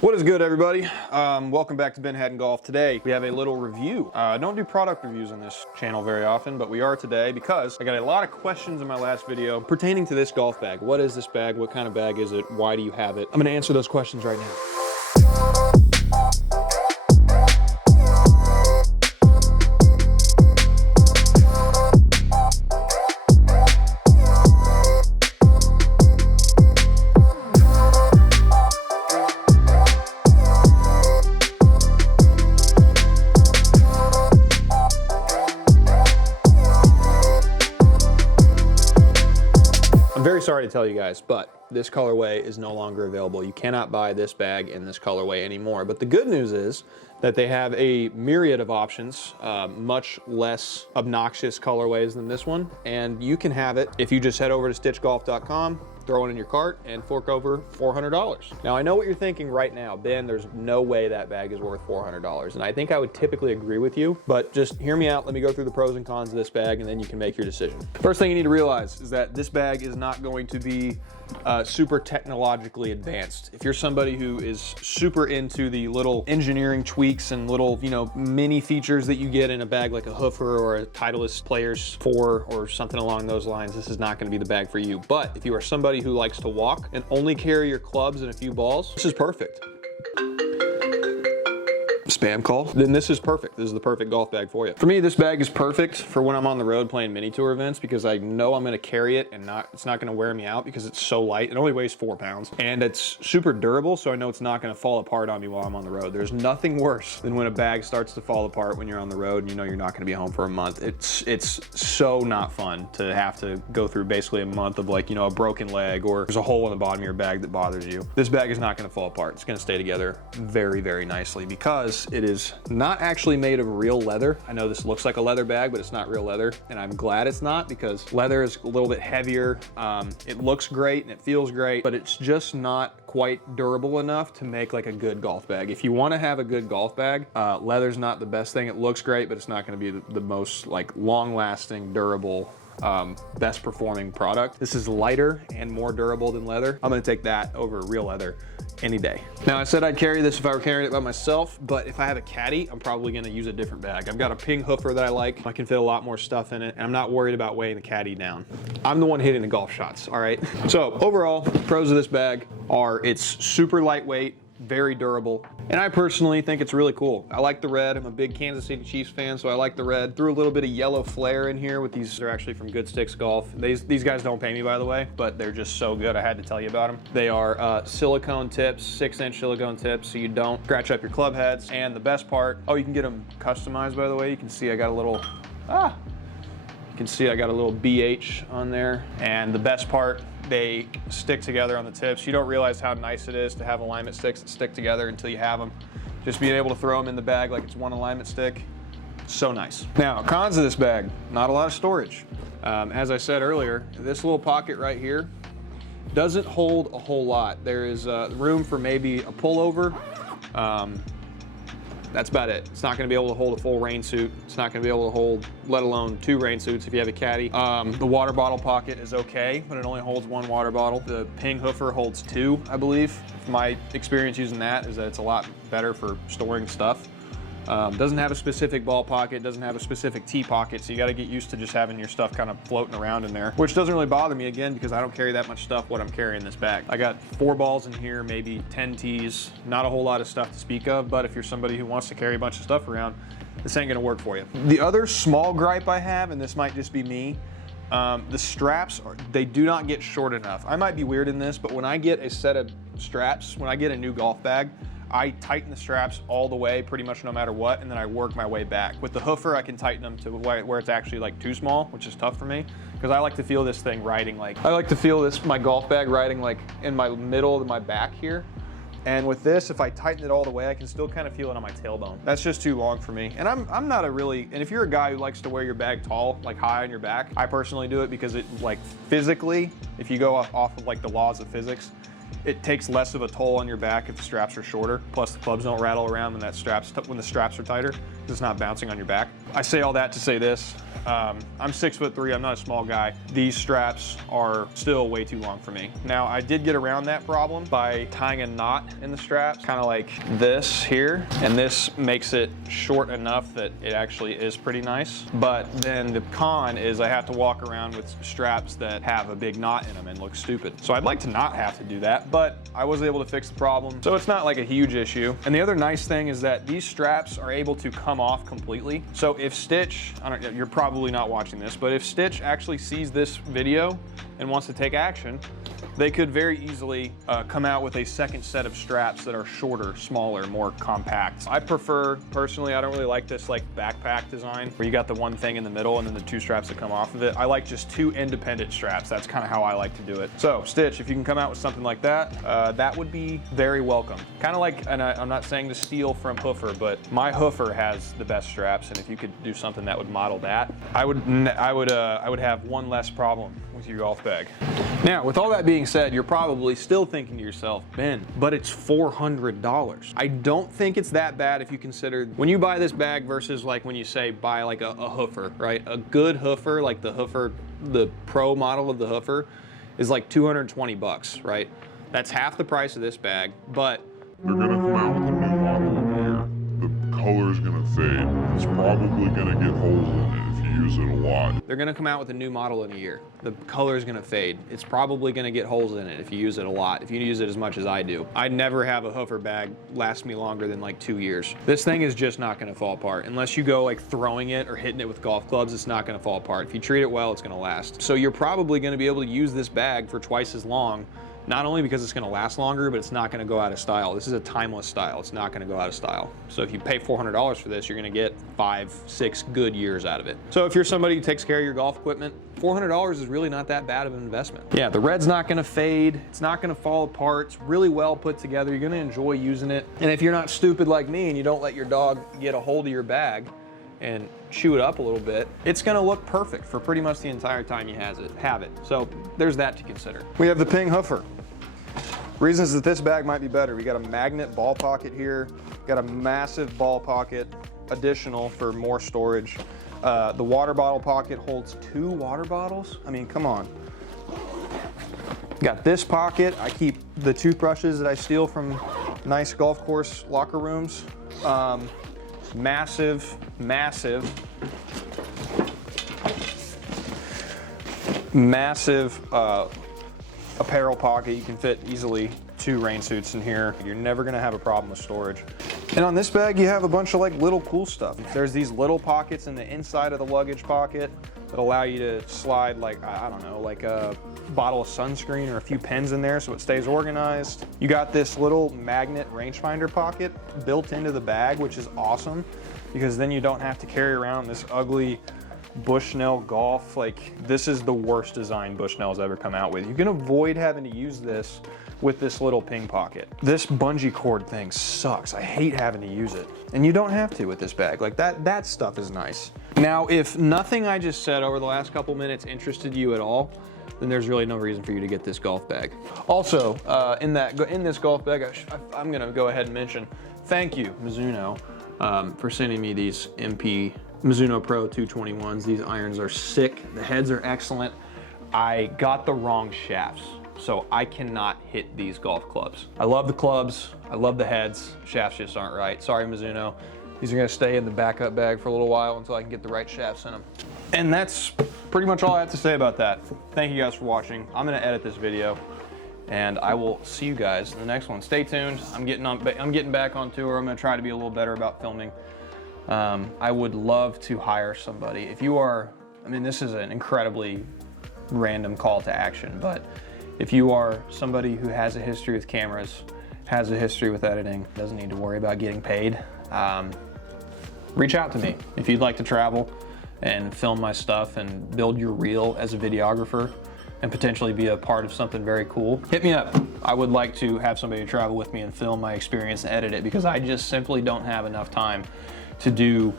What is good, everybody? Welcome back to Ben Hatton Golf. Today we have a little review. I don't do product reviews on this channel very often, but we are today because I got a lot of questions in my last video pertaining to this golf bag. What is this bag? What kind of bag is it? Why do you have it? I'm gonna answer those questions right now. I'm very sorry to tell you guys, but this colorway is no longer available. You cannot buy this bag in this colorway anymore. But the good news is that they have a myriad of options, much less obnoxious colorways than this one. And you can have it if you just head over to stitchgolf.com, throw it in your cart, and fork over $400. Now, I know what you're thinking right now. Ben, there's no way that bag is worth $400. And I think I would typically agree with you, but just hear me out. Let me go through the pros and cons of this bag, and then you can make your decision. First thing you need to realize is that this bag is not going to be super technologically advanced. If you're somebody who is super into the little engineering tweaks and little, mini features that you get in a bag like a Hoofer or a Titleist Players 4 or something along those lines, this is not going to be the bag for you. But if you are somebody who likes to walk and only carry your clubs and a few balls, this is perfect. Spam call, then this is perfect. This is the perfect golf bag for you. For me, this bag is perfect for when I'm on the road playing mini tour events because I know I'm going to carry it and it's not going to wear me out because it's so light. It only weighs 4 pounds and it's super durable, so I know it's not going to fall apart on me while I'm on the road. There's nothing worse than when a bag starts to fall apart when you're on the road and you know you're not going to be home for a month. It's so not fun to have to go through basically a month of a broken leg or there's a hole in the bottom of your bag that bothers you. This bag is not going to fall apart. It's going to stay together very, very nicely because it is not actually made of real leather. I know this looks like a leather bag, but it's not real leather, and I'm glad it's not because leather is a little bit heavier. It looks great and it feels great, but it's just not quite durable enough to make like a good golf bag. If you want to have a good golf bag, leather's not the best thing. It looks great, but it's not going to be the most long-lasting, durable, best performing product. This is lighter and more durable than leather. I'm gonna take that over real leather any day. Now, I said I'd carry this if I were carrying it by myself, but if I have a caddy, I'm probably gonna use a different bag. I've got a Ping Hoofer that I like. I can fit a lot more stuff in it, and I'm not worried about weighing the caddy down. I'm the one hitting the golf shots, all right? So overall, pros of this bag are it's super lightweight, very durable, and I personally think it's really cool. I like the red. I'm a big Kansas City Chiefs fan, so I like the red. Threw a little bit of yellow flair in here with these. They're actually from Good Sticks Golf. These guys don't pay me, by the way, but they're just so good. I had to tell you about them. They are silicone tips, 6-inch silicone tips, so you don't scratch up your club heads. And the best part, you can get them customized, by the way. You can see I got a little, you can see I got a little BH on there. And the best part, they stick together on the tips. You don't realize how nice it is to have alignment sticks that stick together until you have them. Just being able to throw them in the bag like it's one alignment stick, so nice. Now, cons of this bag, not a lot of storage. As I said earlier, this little pocket right here doesn't hold a whole lot. There is room for maybe a pullover. That's about it. It's not gonna be able to hold a full rain suit. It's not gonna be able to hold, let alone 2 rain suits if you have a caddy. The water bottle pocket is okay, but it only holds 1 water bottle. The Ping Hoofer holds 2, I believe. My experience using that is that it's a lot better for storing stuff. Doesn't have a specific ball pocket, doesn't have a specific tee pocket, so you gotta get used to just having your stuff kind of floating around in there, which doesn't really bother me, again, because I don't carry that much stuff when I'm carrying this bag. I got 4 balls in here, maybe 10 tees, not a whole lot of stuff to speak of, but if you're somebody who wants to carry a bunch of stuff around, this ain't gonna work for you. The other small gripe I have, and this might just be me, the straps, they do not get short enough. I might be weird in this, but when I get a set of straps, when I get a new golf bag, I tighten the straps all the way pretty much no matter what, and then I work my way back. With the Hoofer, I can tighten them to where it's actually like too small, which is tough for me, because I like to feel this thing riding my golf bag riding like in my middle of my back here. And with this, if I tighten it all the way, I can still kind of feel it on my tailbone. That's just too long for me. And I'm not a really, and if you're a guy who likes to wear your bag tall, like high on your back, I personally do it because it, like, physically, if you go off of like the laws of physics, it takes less of a toll on your back if the straps are shorter. Plus the clubs don't rattle around when the straps are tighter, because it's not bouncing on your back. I say all that to say this. I'm 6'3", I'm not a small guy. These straps are still way too long for me. Now, I did get around that problem by tying a knot in the straps, kind of like this here, and this makes it short enough that it actually is pretty nice. But then the con is I have to walk around with straps that have a big knot in them and look stupid. So I'd like to not have to do that, but I was able to fix the problem. So it's not like a huge issue. And the other nice thing is that these straps are able to come off completely. So if Stitch, you're probably not watching this, but if Stitch actually sees this video and wants to take action, they could very easily come out with a second set of straps that are shorter, smaller, more compact. I prefer, personally, I don't really like this like backpack design where you got the one thing in the middle and then the two straps that come off of it. I like just two independent straps. That's kind of how I like to do it. So Stitch, if you can come out with something like that, that would be very welcome. Kind of like, and I'm not saying to steal from Hoofer, but my Hoofer has the best straps, and if you could do something that would model that, I would have one less problem with your golf bag. Now, with all that being said, you're probably still thinking to yourself, Ben, but it's $400. I don't think it's that bad if you consider when you buy this bag versus like when you say buy like a Hoofer, right? A good Hoofer, like the Hoofer, the pro model of the Hoofer, is like 220 bucks, right? That's half the price of this bag, but they're gonna come out with a new model in a year. The color's gonna fade. It's probably gonna get holes in it if you use it a lot. They're gonna come out with a new model in a year. The color is gonna fade. It's probably gonna get holes in it if you use it a lot, if you use it as much as I do. I'd never have a Hoofer bag last me longer than like 2 years. This thing is just not gonna fall apart. Unless you go like throwing it or hitting it with golf clubs, it's not gonna fall apart. If you treat it well, it's gonna last. So you're probably gonna be able to use this bag for twice as long, not only because it's gonna last longer, but it's not gonna go out of style. This is a timeless style. It's not gonna go out of style. So if you pay $400 for this, you're gonna get 5, 6 good years out of it. So if you're somebody who takes care of your golf equipment, $400 is really not that bad of an investment. Yeah, the red's not gonna fade. It's not gonna fall apart. It's really well put together. You're gonna enjoy using it. And if you're not stupid like me and you don't let your dog get a hold of your bag and chew it up a little bit, it's gonna look perfect for pretty much the entire time you have it. So there's that to consider. We have the Ping Hoofer. Reasons that this bag might be better: we got a magnet ball pocket here, got a massive ball pocket additional for more storage. The water bottle pocket holds 2 water bottles. I mean, come on. Got this pocket. I keep the toothbrushes that I steal from nice golf course locker rooms. Massive apparel pocket. You can fit easily 2 rain suits in here. You're never gonna have a problem with storage. And on this bag, you have a bunch of like little cool stuff. There's these little pockets in the inside of the luggage pocket that allow you to slide like, I don't know, like a bottle of sunscreen or a few pens in there so it stays organized. You got this little magnet rangefinder pocket built into the bag, which is awesome because then you don't have to carry around this ugly Bushnell Golf. Like, this is the worst design Bushnell's ever come out with. You can avoid having to use this with this little Ping pocket. This bungee cord thing sucks. I hate having to use it. And you don't have to with this bag. Like that stuff is nice. Now, if nothing I just said over the last couple minutes interested you at all, then there's really no reason for you to get this golf bag. Also, in this golf bag, I'm gonna go ahead and mention, thank you, Mizuno, for sending me these Mizuno Pro 221s. These irons are sick. The heads are excellent. I got the wrong shafts, so I cannot hit these golf clubs. I love the clubs. I love the heads. Shafts just aren't right. Sorry, Mizuno. These are gonna stay in the backup bag for a little while until I can get the right shafts in them. And that's pretty much all I have to say about that. Thank you guys for watching. I'm gonna edit this video, and I will see you guys in the next one. Stay tuned. I'm getting back on tour. I'm gonna try to be a little better about filming. I would love to hire somebody. If you are, I mean, this is an incredibly random call to action, but if you are somebody who has a history with cameras, has a history with editing, doesn't need to worry about getting paid, reach out to me. If you'd like to travel and film my stuff and build your reel as a videographer and potentially be a part of something very cool, hit me up. I would like to have somebody travel with me and film my experience and edit it because I just simply don't have enough time to do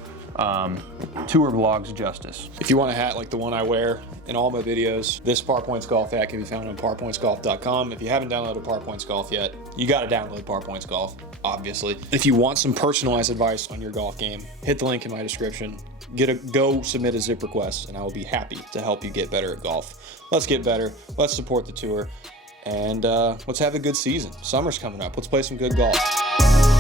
tour vlogs justice. If you want a hat like the one I wear in all my videos, this Parpoints Golf hat can be found on parpointsgolf.com. If you haven't downloaded Parpoints Golf yet, you got to download Parpoints Golf, obviously. If you want some personalized advice on your golf game, hit the link in my description. Go submit a zip request, and I will be happy to help you get better at golf. Let's get better. Let's support the tour, and let's have a good season. Summer's coming up. Let's play some good golf.